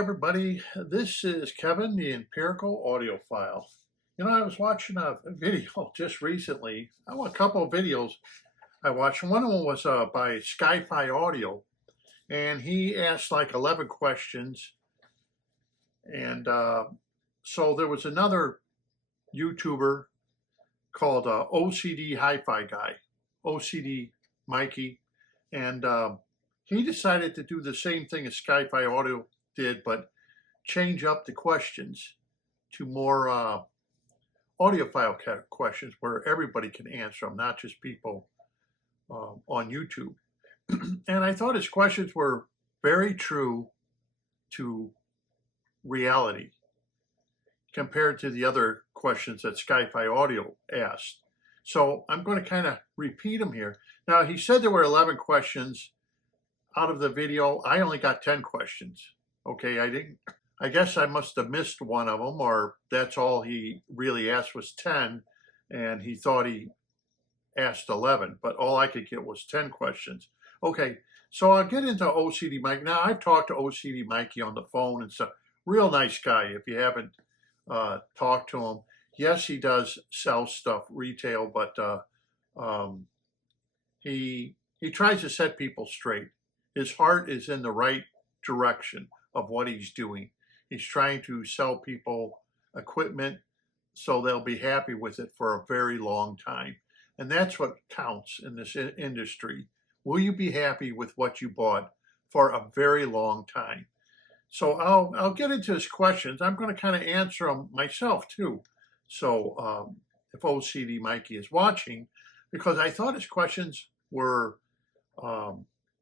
everybody. This is Kevin, the Empirical Audiophile. I was watching a video just recently. A couple of videos I watched. One of them was by SkyFi Audio, and he asked like 11 questions. And so there was another YouTuber called OCD Hi-Fi Guy, OCD Mikey, and he decided to do the same thing as SkyFi Audio did, but change up the questions to more audiophile questions where everybody can answer them, not just people on YouTube. And I thought his questions were very true to reality compared to the other questions that SkyFi Audio asked. So I'm going to kind of repeat them here. Now, he said there were 11 questions. Out of the video, I only got 10 questions. Okay, I guess I must have missed one of them, or that's all he really asked was 10, and he thought he asked 11, but all I could get was 10 questions. Okay, so I'll get into OCD Mike. Now, I've talked to OCD Mikey on the phone and stuff. Real nice guy if you haven't talked to him. Yes, he does sell stuff retail, but he tries to set people straight. His heart is in the right direction of what he's doing. He's trying to sell people equipment so they'll be happy with it for a very long time. And that's what counts in this industry. Will you be happy with what you bought for a very long time? So I'll get into his questions. I'm going to kind of answer them myself too. So if OCD Mikey is watching, because I thought his questions were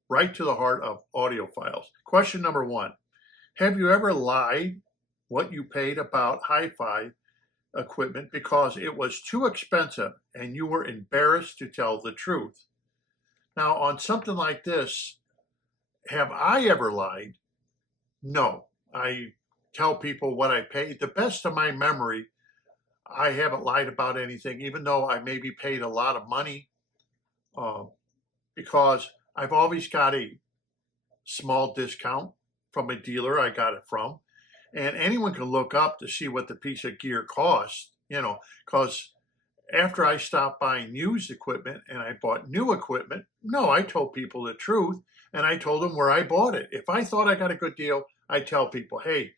right to the heart of audiophiles. Question number 1. Have you ever lied what you paid about hi-fi equipment because it was too expensive and you were embarrassed to tell the truth? Now, on something like this, have I ever lied? No. I tell people what I paid. The best of my memory, I haven't lied about anything, even though I maybe paid a lot of money, because I've always got a small discount from a dealer I got it from. And anyone can look up to see what the piece of gear costs, because after I stopped buying used equipment and I bought new equipment, no, I told people the truth and I told them where I bought it. If I thought I got a good deal, I tell people, hey,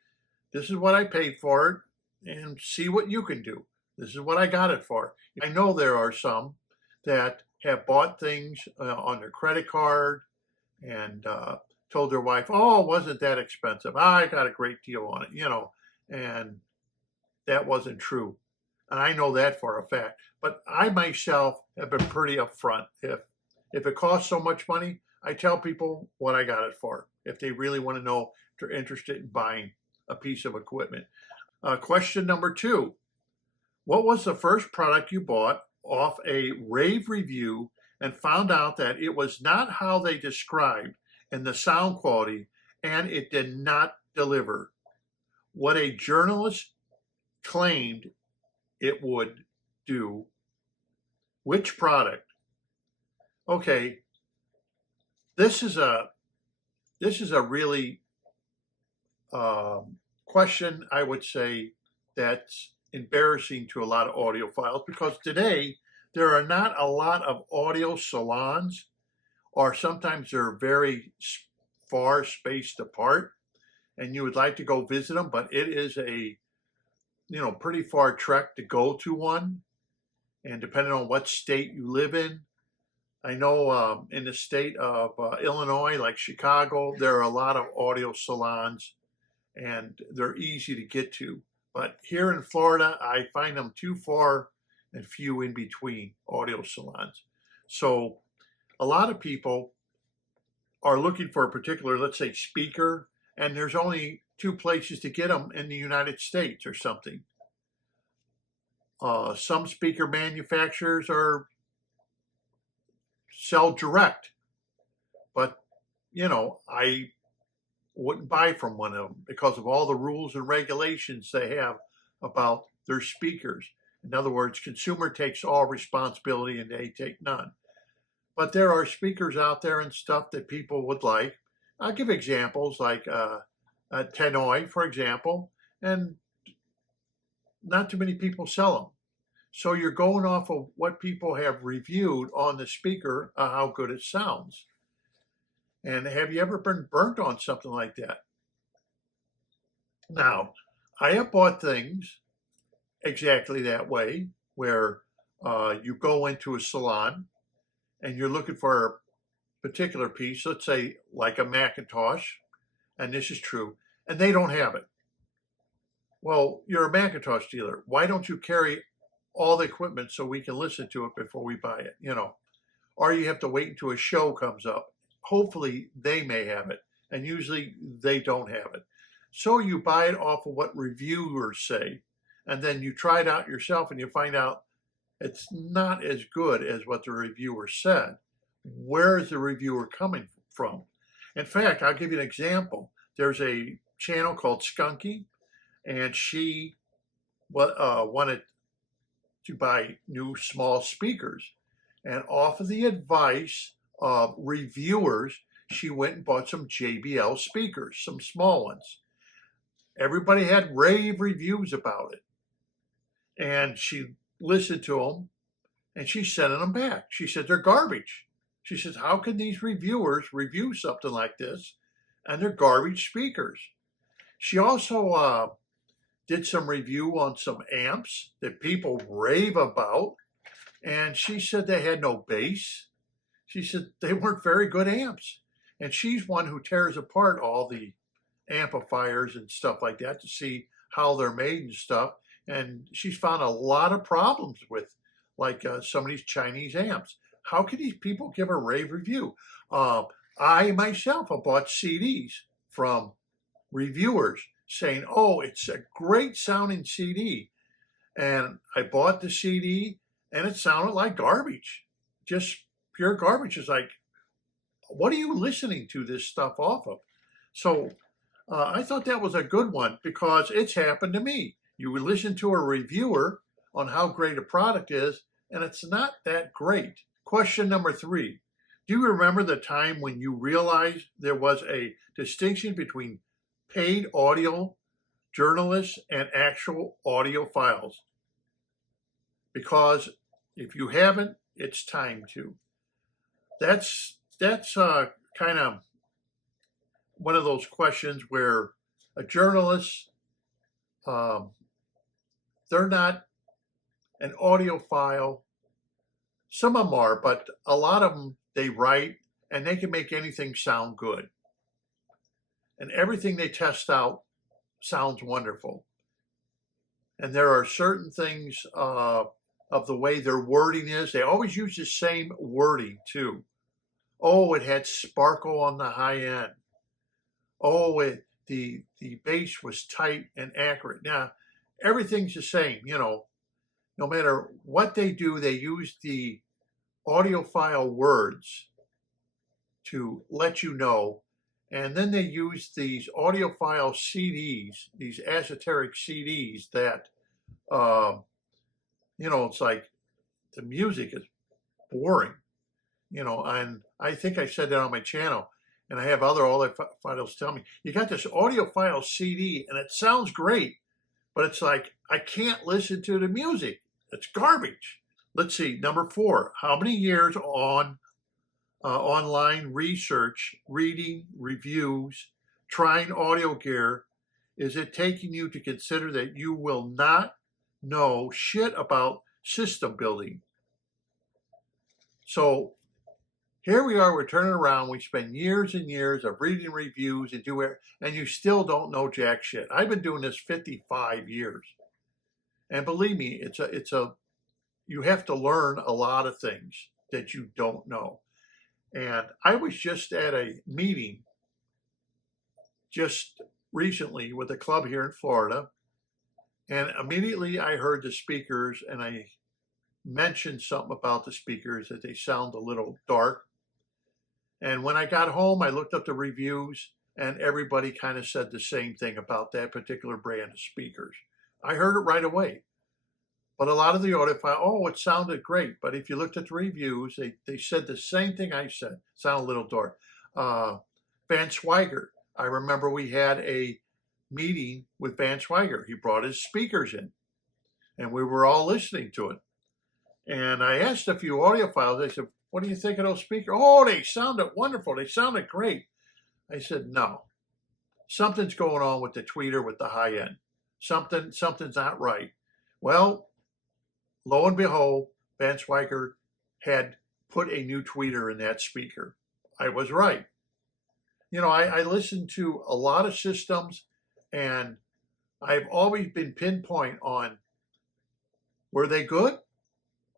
this is what I paid for it and see what you can do. This is what I got it for. I know there are some that have bought things on their credit card and told their wife, oh, it wasn't that expensive. I got a great deal on it, and that wasn't true. And I know that for a fact. But I myself have been pretty upfront. If it costs so much money, I tell people what I got it for, if they really want to know, if they're interested in buying a piece of equipment. Question number 2. What was the first product you bought off a rave review and found out that it was not how they described in the sound quality and it did not deliver what a journalist claimed it would do? Which product? Okay, this is a really question, I would say, that's embarrassing to a lot of audiophiles, because today there are not a lot of audio salons, or sometimes they're very far spaced apart and you would like to go visit them, but it is a pretty far trek to go to one, and depending on what state you live in. I know in the state of Illinois, like Chicago, there are a lot of audio salons and they're easy to get to. But here in Florida, I find them too far and few in between audio salons. So a lot of people are looking for a particular, let's say, speaker, and there's only 2 places to get them in the United States or something. Some speaker manufacturers sell direct, but I wouldn't buy from one of them because of all the rules and regulations they have about their speakers. In other words, consumer takes all responsibility and they take none. But there are speakers out there and stuff that people would like. I'll give examples like Tannoy, for example, and not too many people sell them. So you're going off of what people have reviewed on the speaker, how good it sounds. And have you ever been burnt on something like that? Now, I have bought things exactly that way, where you go into a salon and you're looking for a particular piece, let's say like a Macintosh, and this is true, and they don't have it. Well, you're a Macintosh dealer. Why don't you carry all the equipment so we can listen to it before we buy it, Or you have to wait until a show comes up. Hopefully they may have it, and usually they don't have it. So you buy it off of what reviewers say, and then you try it out yourself and you find out it's not as good as what the reviewer said. Where is the reviewer coming from? In fact, I'll give you an example. There's a channel called Skunkie, and she wanted to buy new small speakers. And off of the advice of reviewers, she went and bought some JBL speakers, some small ones. Everybody had rave reviews about it. And she listened to them, and she's sending them back. She said, they're garbage. She says, how can these reviewers review something like this? And they're garbage speakers. She also did some review on some amps that people rave about. And she said they had no bass. She said they weren't very good amps. And she's one who tears apart all the amplifiers and stuff like that to see how they're made and stuff. And she's found a lot of problems with like some of these Chinese amps. How can these people give a rave review? I myself have bought CDs from reviewers saying, oh, it's a great sounding CD. And I bought the CD and it sounded like garbage, just pure garbage. It's like, what are you listening to this stuff off of? So I thought that was a good one because it's happened to me. You would listen to a reviewer on how great a product is, and it's not that great. Question number 3. Do you remember the time when you realized there was a distinction between paid audio journalists and actual audiophiles? Because if you haven't, it's time to. That's kind of one of those questions where a journalist, they're not an audiophile. Some of them are, but a lot of them, they write and they can make anything sound good. And everything they test out sounds wonderful. And there are certain things of the way their wording is. They always use the same wording too. Oh, it had sparkle on the high end. Oh, the bass was tight and accurate. Now, everything's the same, no matter what they do, they use the audiophile words to let you know. And then they use these audiophile CDs, these esoteric CDs that, it's like the music is boring, and I think I said that on my channel. And I have other audiophiles tell me, you got this audiophile CD and it sounds great, but it's like, I can't listen to the music. It's garbage. Let's see, number 4, how many years on online research, reading, reviews, trying audio gear is it taking you to consider that you will not know shit about system building? So here we are, we're turning around. We spend years and years of reading reviews and and you still don't know jack shit. I've been doing this 55 years. And believe me, you have to learn a lot of things that you don't know. And I was just at a meeting just recently with a club here in Florida. And immediately I heard the speakers and I mentioned something about the speakers that they sound a little dark. And when I got home, I looked up the reviews and everybody kind of said the same thing about that particular brand of speakers. I heard it right away. But a lot of the audiophile, oh, it sounded great. But if you looked at the reviews, they said the same thing I said. Sound a little dark. Van Swiger, I remember we had a meeting with Van Schweiger. He brought his speakers in, and we were all listening to it. And I asked a few audiophiles, I said, what do you think of those speakers? Oh, they sounded wonderful. They sounded great. I said, no, something's going on with the tweeter with the high end. Something's not right. Well, lo and behold, Van Schweiger had put a new tweeter in that speaker. I was right. You know, I listened to a lot of systems, and I've always been pinpoint on, were they good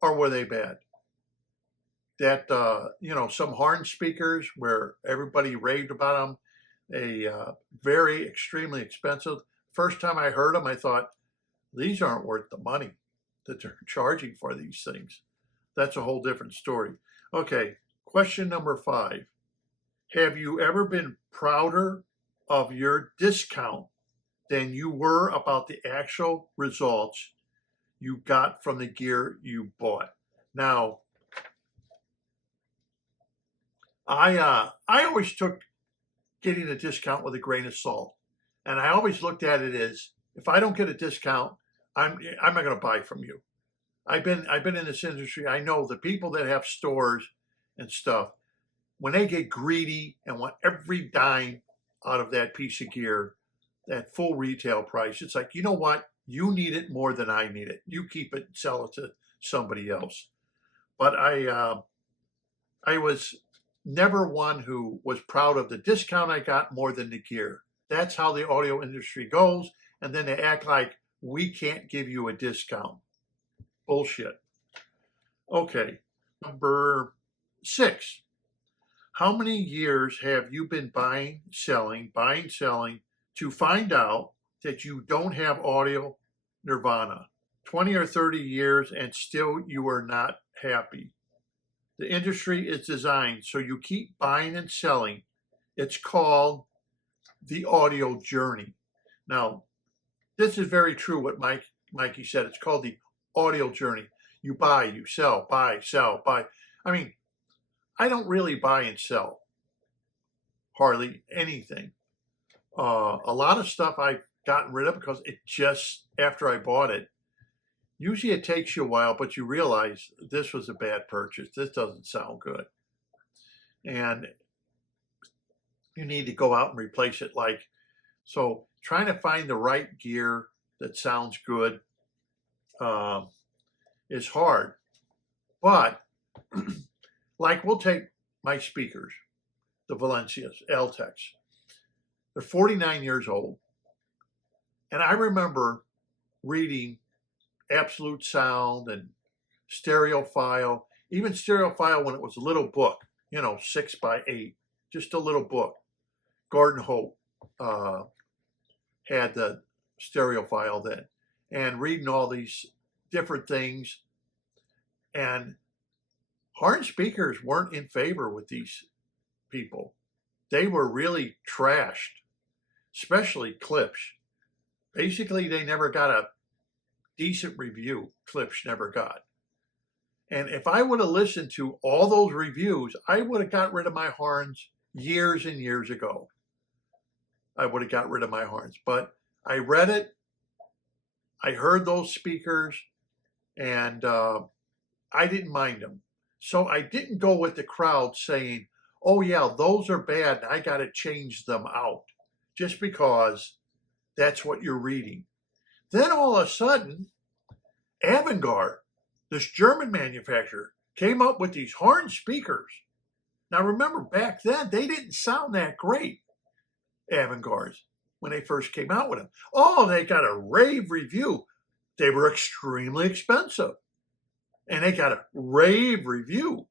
or were they bad? That, you know, some horn speakers where everybody raved about them, very extremely expensive. First time I heard them, I thought, these aren't worth the money that they're charging for these things. That's a whole different story. Okay, question number 5. Have you ever been prouder of your discount than you were about the actual results you got from the gear you bought? Now, I always took getting a discount with a grain of salt, and I always looked at it as, if I don't get a discount, I'm not going to buy from you. I've been in this industry. I know the people that have stores and stuff, when they get greedy and want every dime out of that piece of gear, that full retail price, it's like, you know what? You need it more than I need it. You keep it and sell it to somebody else. But I was never one who was proud of the discount I got more than the gear. That's how the audio industry goes. And then they act like we can't give you a discount. Bullshit. Okay, number 6. How many years have you been buying, selling to find out that you don't have audio nirvana? 20 or 30 years and still you are not happy. The industry is designed so you keep buying and selling. It's called the audio journey. Now, this is very true what Mikey said. It's called the audio journey. You buy, you sell, buy, sell, buy. I mean, I don't really buy and sell hardly anything. A lot of stuff I've gotten rid of because it just, after I bought it, usually it takes you a while, but you realize this was a bad purchase. This doesn't sound good. And you need to go out and replace it. So trying to find the right gear that sounds good is hard. But like, we'll take my speakers, the Valencias, L-Tex. They're 49 years old. And I remember reading Absolute Sound and Stereophile, even Stereophile when it was a little book, 6 by 8, just a little book. Gordon Hope had the Stereophile then, and reading all these different things. And horn speakers weren't in favor with these people. They were really trashed, especially Klipsch. Basically, they never got a decent review. Klipsch never got. And if I would have listened to all those reviews, I would have got rid of my horns years and years ago. I would have got rid of my horns. But I read it, I heard those speakers, and I didn't mind them. So I didn't go with the crowd saying, oh yeah, those are bad, and I got to change them out, just because that's what you're reading. Then all of a sudden, Avantgarde, this German manufacturer, came up with these horn speakers. Now remember, back then, they didn't sound that great, Avantgardes, when they first came out with them. Oh, they got a rave review. They were extremely expensive. And they got a rave review.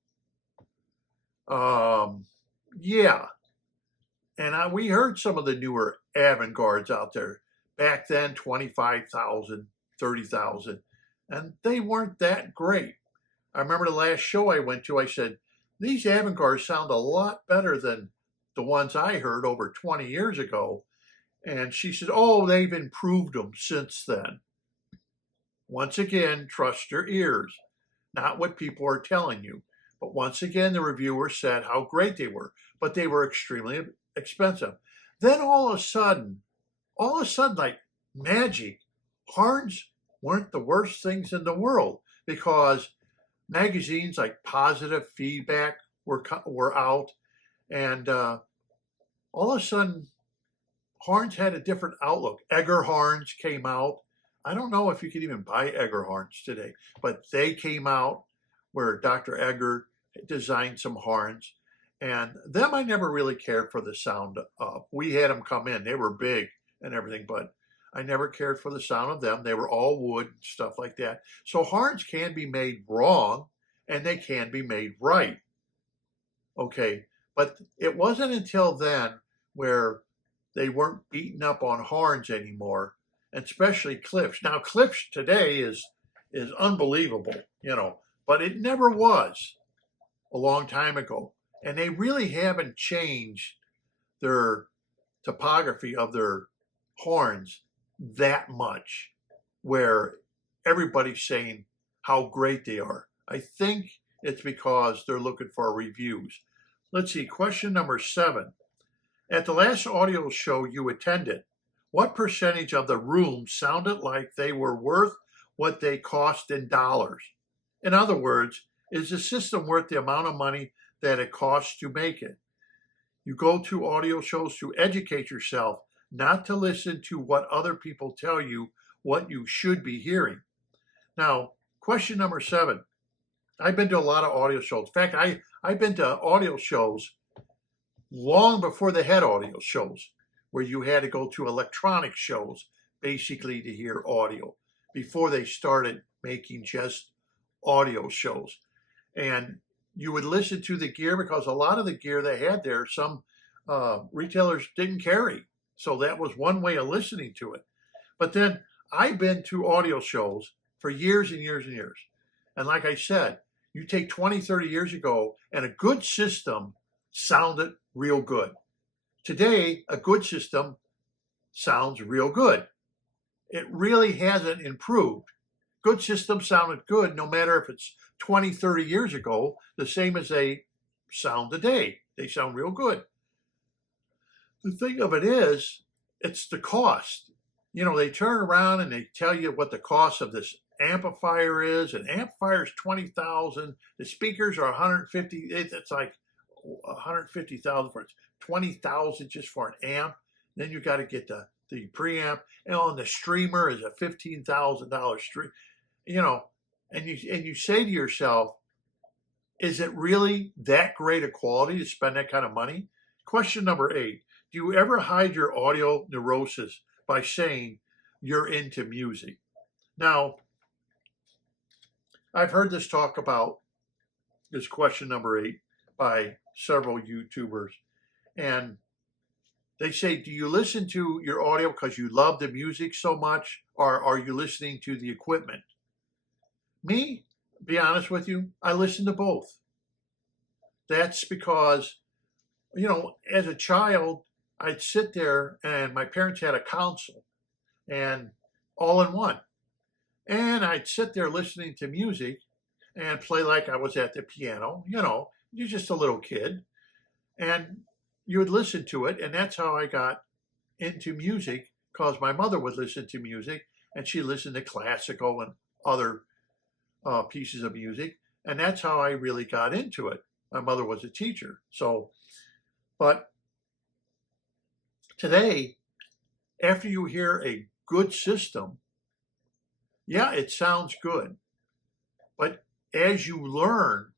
Yeah. And we heard some of the newer Avantgardes out there. Back then, 25,000, 30,000. And they weren't that great. I remember the last show I went to, I said, these Avantgardes sound a lot better than the ones I heard over 20 years ago. And she said, oh, they've improved them since then. Once again, trust your ears, not what people are telling you. But once again, the reviewer said how great they were, but they were extremely expensive. Then all of a sudden, like magic, horns weren't the worst things in the world, because magazines like Positive Feedback were out, and all of a sudden, horns had a different outlook. Egger horns came out. I don't know if you can even buy Egger horns today, but they came out, where Dr. Egger designed some horns. And them I never really cared for the sound of. We had them come in. They were big and everything, but I never cared for the sound of them. They were all wood and stuff like that. So horns can be made wrong and they can be made right. Okay, but it wasn't until then where they weren't beaten up on horns anymore, and especially clips. Now clips today is unbelievable, but it never was a long time ago. And they really haven't changed their topography of their horns that much, where everybody's saying how great they are. I think it's because they're looking for reviews. Let's see, question number 7. At the last audio show you attended, what percentage of the room sounded like they were worth what they cost in dollars? In other words, is the system worth the amount of money that it costs to make it? You go to audio shows to educate yourself, not to listen to what other people tell you what you should be hearing. Now, question number 7. I've been to a lot of audio shows. In fact, I've been to audio shows long before they had audio shows, where you had to go to electronic shows basically to hear audio, before they started making just audio shows. And you would listen to the gear, because a lot of the gear they had there, some retailers didn't carry. So that was one way of listening to it. But then I've been to audio shows for years and years and years. And like I said, you take 20, 30 years ago, and a good system sounded real good. Today, a good system sounds real good. It really hasn't improved. Good systems sounded good no matter if it's 20, 30 years ago, the same as they sound today. They sound real good. The thing of it is, it's the cost. They turn around and they tell you what the cost of this amplifier is. An amplifier is $20,000. The speakers are $150,000. It's like $150,000 for it. $20,000 just for an amp. Then you got to get the preamp, and the streamer is a $15,000 stream. And you say to yourself, is it really that great a quality to spend that kind of money? Question number 8. Do you ever hide your audio neurosis by saying you're into music? Now, I've heard this talk about this question number 8 by several YouTubers. And they say, do you listen to your audio because you love the music so much, or are you listening to the equipment? Me, be honest with you, I listen to both. That's because, as a child, I'd sit there and my parents had a console, and all in one. And I'd sit there listening to music and play like I was at the piano. You're just a little kid. And you would listen to it. And that's how I got into music, because my mother would listen to music, and she listened to classical and other pieces of music. And that's how I really got into it. My mother was a teacher. But today, after you hear a good system, yeah, it sounds good. But as you learn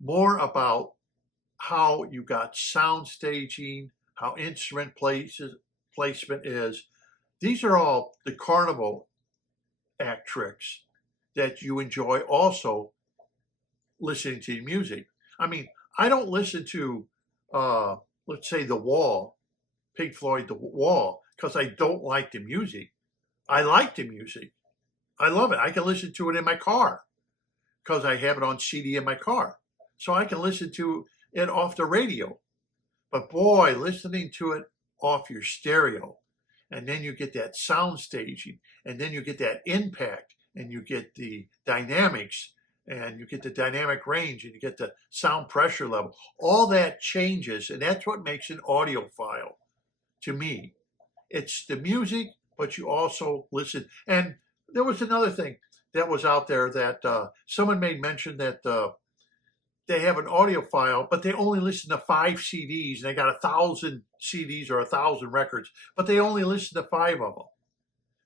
more about how you got sound staging, how instrument placement is, these are all the carnival act tricks that you enjoy also listening to music. I mean, I don't listen to, let's say, The Wall, Pink Floyd, The Wall, because I don't like the music. I like the music. I love it. I can listen to it in my car because I have it on CD in my car. So I can listen to it off the radio. But boy, listening to it off your stereo, and then you get that sound staging, and then you get that impact, and you get the dynamics, and you get the dynamic range, and you get the sound pressure level. All that changes, and that's what makes an audiophile. to me. It's the music, but you also listen. And there was another thing that was out there that someone made mention that they have an audiophile, but they only listen to 5 CDs, and they got 1,000 CDs or 1,000 records, but they only listen to 5 of them,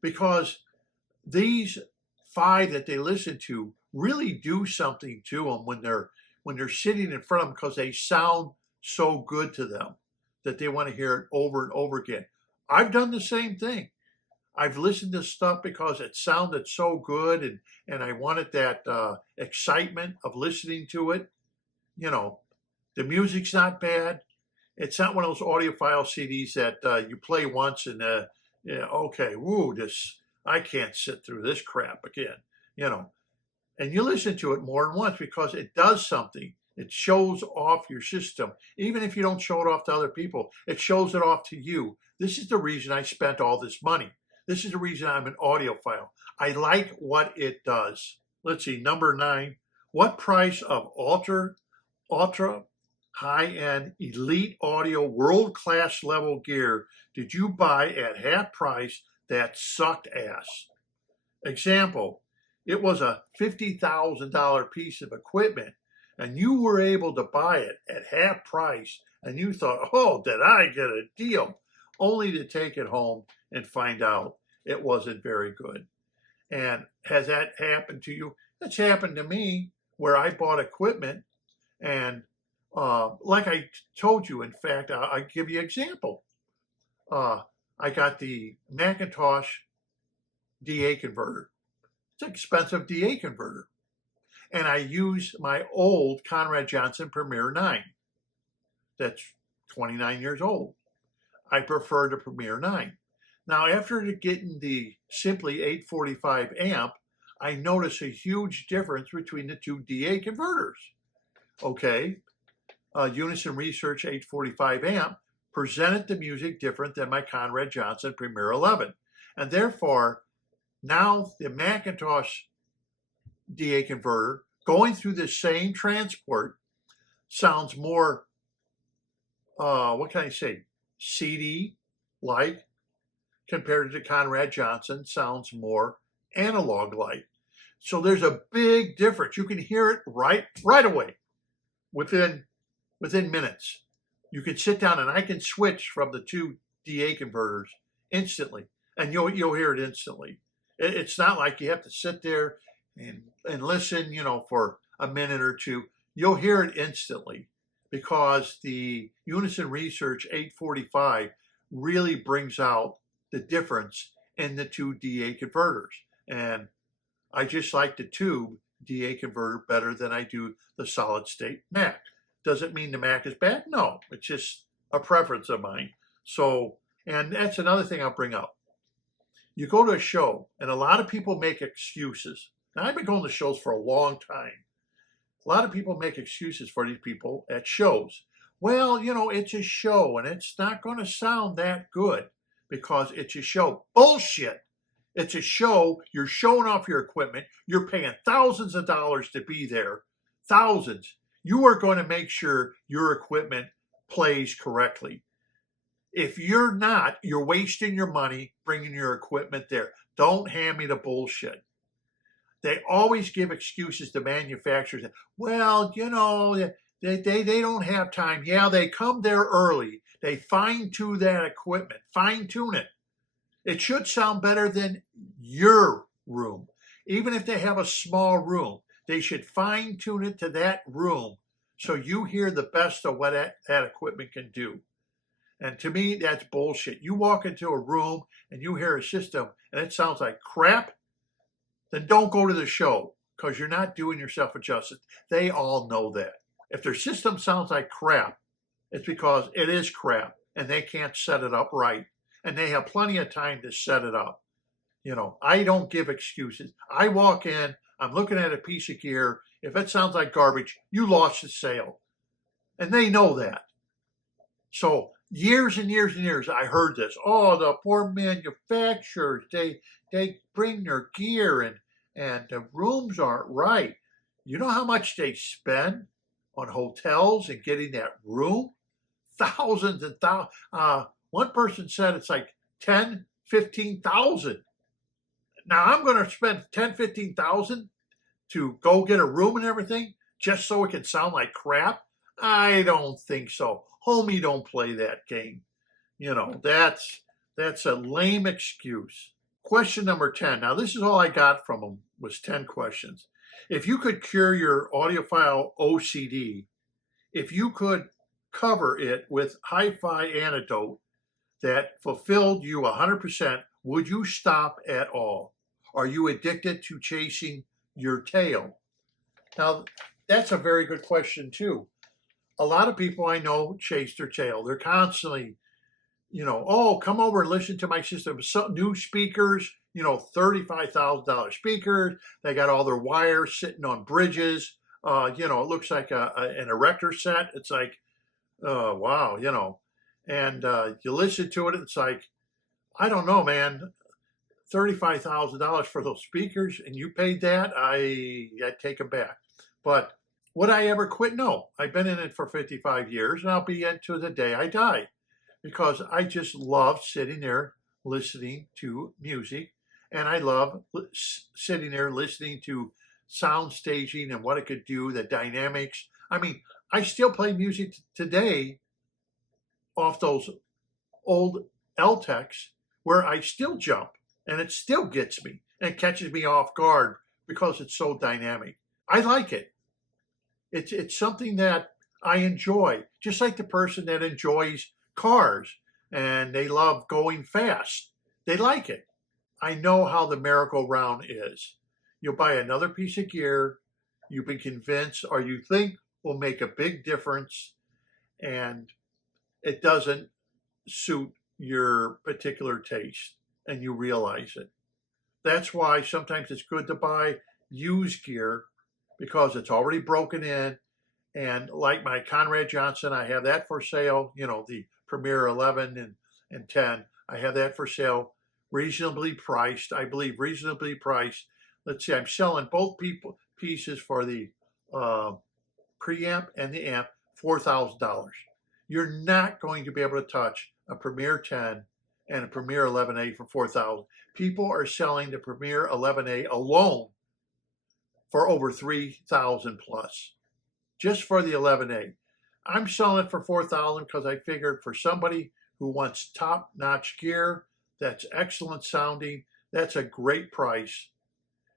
because these 5 that they listen to really do something to them when they're sitting in front of them, because they sound so good to them that they want to hear it over and over again. I've done the same thing. I've listened to stuff because it sounded so good, and I wanted that excitement of listening to it. You know, the music's not bad. It's not one of those audiophile CDs that you play once and yeah, okay, woo, I can't sit through this crap again. You know, and you listen to it more than once because it does something. It shows off your system. Even if you don't show it off to other people, it shows it off to you. This is the reason I spent all this money. This is the reason I'm an audiophile. I like what it does. Let's see, number 9. What price of ultra high-end elite audio world-class level gear did you buy at half price that sucked ass? Example, it was a $50,000 piece of equipment, and you were able to buy it at half price, and you thought, oh, did I get a deal? Only to take it home and find out it wasn't very good. And has that happened to you? It's happened to me, where I bought equipment, and like I told you, in fact, I'll give you an example. I got the Macintosh DA converter. It's an expensive DA converter. And I use my old Conrad Johnson Premier 9. That's 29 years old. I prefer the Premier 9. Now, after getting the Simply 845 amp, I notice a huge difference between the 2 DA converters. Okay, Unison Research 845 amp presented the music different than my Conrad Johnson Premier 11. And therefore, now the Macintosh DA converter going through the same transport sounds more, what can I say, CD-like, compared to Conrad Johnson sounds more analog-like. So there's a big difference. You can hear it right away, within minutes. You can sit down and I can switch from the 2 DA converters instantly, and you'll hear it instantly. It's not like you have to sit there and listen, for a minute or two. You'll hear it instantly, because the Unison Research 845 really brings out the difference in the 2 DA converters. And I just like the tube DA converter better than I do the solid state Mac. Does it mean the Mac is bad? No, it's just a preference of mine. So, and that's another thing I'll bring up. You go to a show, and a lot of people make excuses. Now, I've been going to shows for a long time. A lot of people make excuses for these people at shows. Well, it's a show, and it's not going to sound that good because it's a show. Bullshit. It's a show. You're showing off your equipment. You're paying thousands of dollars to be there. Thousands. You are going to make sure your equipment plays correctly. If you're not, you're wasting your money bringing your equipment there. Don't hand me the bullshit. They always give excuses to manufacturers. Well, they don't have time. Yeah, they come there early. They fine-tune that equipment. Fine-tune it. It should sound better than your room. Even if they have a small room, they should fine-tune it to that room so you hear the best of what that equipment can do. And to me, that's bullshit. You walk into a room and you hear a system and it sounds like crap, then don't go to the show, because you're not doing yourself a justice. They all know that. If their system sounds like crap, it's because it is crap and they can't set it up right. And they have plenty of time to set it up. I don't give excuses. I walk in, I'm looking at a piece of gear. If it sounds like garbage, you lost the sale. And they know that. So years and years and years, I heard this. Oh, the poor manufacturers, they bring their gear and the rooms aren't right. You know how much they spend on hotels and getting that room? Thousands and thousands. One person said it's like 10, 15,000. Now I'm going to spend 10, 15,000 to go get a room and everything just so it can sound like crap. I don't think so. Homie, don't play that game. You know, that's a lame excuse. Question number 10. Now, this is all I got from them was 10 questions. If you could cure your audiophile OCD, if you could cover it with hi-fi antidote that fulfilled you 100%, would you stop at all? Are you addicted to chasing your tail? Now, that's a very good question, too. A lot of people I know chase their tail. They're constantly, oh, come over and listen to my system. Some new speakers, $35,000 speakers. They got all their wires sitting on bridges. It looks like an erector set. It's like, wow, and you listen to it. It's like, I don't know, man. $35,000 for those speakers, and you paid that, I'd take them back. But would I ever quit? No. I've been in it for 55 years, and I'll be into the day I die, because I just love sitting there listening to music, and I love sitting there listening to sound staging and what it could do, the dynamics. I mean, I still play music today off those old L-Techs where I still jump. And it still gets me and catches me off guard because it's so dynamic. I like it. It's something that I enjoy, just like the person that enjoys cars and they love going fast. They like it. I know how the merry-go-round is. You'll buy another piece of gear you've been convinced or you think will make a big difference, and it doesn't suit your particular taste. And you realize it. That's why sometimes it's good to buy used gear because it's already broken in. And like my Conrad Johnson, I have that for sale, the Premier 11 and 10. I have that for sale, reasonably priced. I believe reasonably priced. Let's see, I'm selling both pieces for the preamp and the amp, $4,000. You're not going to be able to touch a Premier 10 and a Premier 11A for $4,000. People are selling the Premier 11A alone for over $3,000 plus, just for the 11A. I'm selling it for $4,000 because I figured for somebody who wants top-notch gear, that's excellent sounding, that's a great price,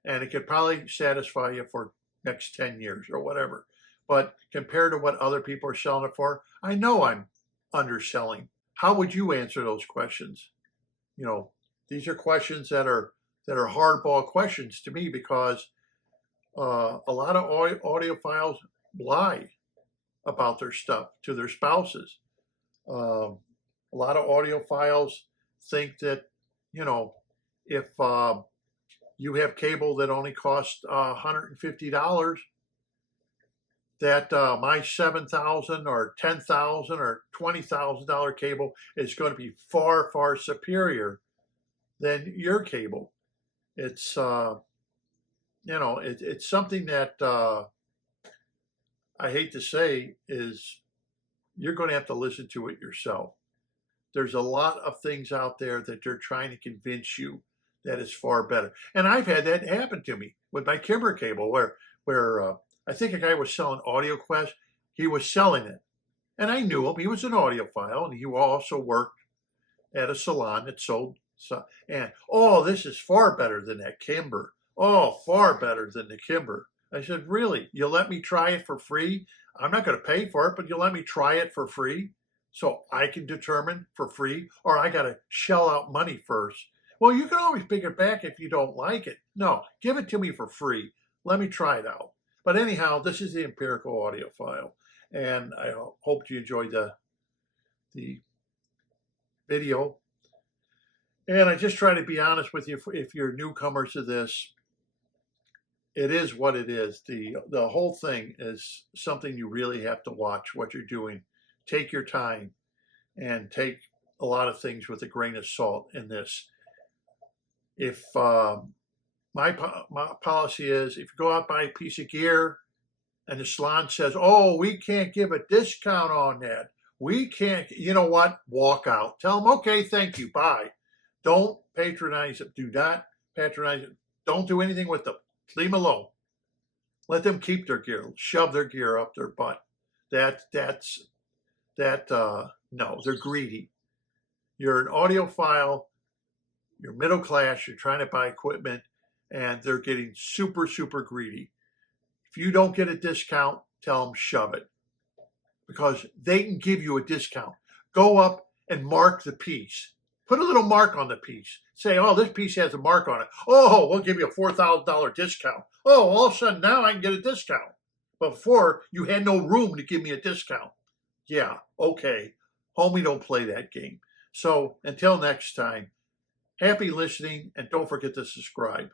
and it could probably satisfy you for next 10 years or whatever. But compared to what other people are selling it for, I know I'm underselling. How would you answer those questions? These are questions that are hardball questions to me because a lot of audiophiles lie about their stuff to their spouses. A lot of audiophiles think that, if you have cable that only costs $150, that my $7,000 or $10,000 or $20,000 cable is going to be far, far superior than your cable. It's it's something that I hate to say is you're going to have to listen to it yourself. There's a lot of things out there that they're trying to convince you that is far better. And I've had that happen to me with my Kimber cable where I think a guy was selling AudioQuest. He was selling it. And I knew him. He was an audiophile, and he also worked at a salon that sold. And, this is far better than that Kimber. Oh, far better than the Kimber. I said, really? You'll let me try it for free? I'm not going to pay for it, but you'll let me try it for free so I can determine for free, or I got to shell out money first. Well, you can always pick it back if you don't like it. No, give it to me for free. Let me try it out. But anyhow, this is the Empirical Audiophile, and I hope you enjoyed the video. And I just try to be honest with you. If you're newcomers to this, it is what it is. The whole thing is something you really have to watch what you're doing. Take your time and take a lot of things with a grain of salt in this. If my policy is, if you go out buy a piece of gear and the salon says, oh, we can't give a discount on that. We can't, you know what? Walk out. Tell them, okay, thank you, bye. Don't patronize them. Do not patronize them. Don't do anything with them. Leave them alone. Let them keep their gear. Shove their gear up their butt. No, they're greedy. You're an audiophile. You're middle class. You're trying to buy equipment, and they're getting super, super greedy. If you don't get a discount, tell them shove it, because they can give you a discount. Go up and mark the piece. Put a little mark on the piece. Say, oh, this piece has a mark on it. Oh, we'll give you a $4,000 discount. Oh, all of a sudden now I can get a discount. But before, you had no room to give me a discount. Yeah, okay. Homie, don't play that game. So until next time, happy listening, and don't forget to subscribe.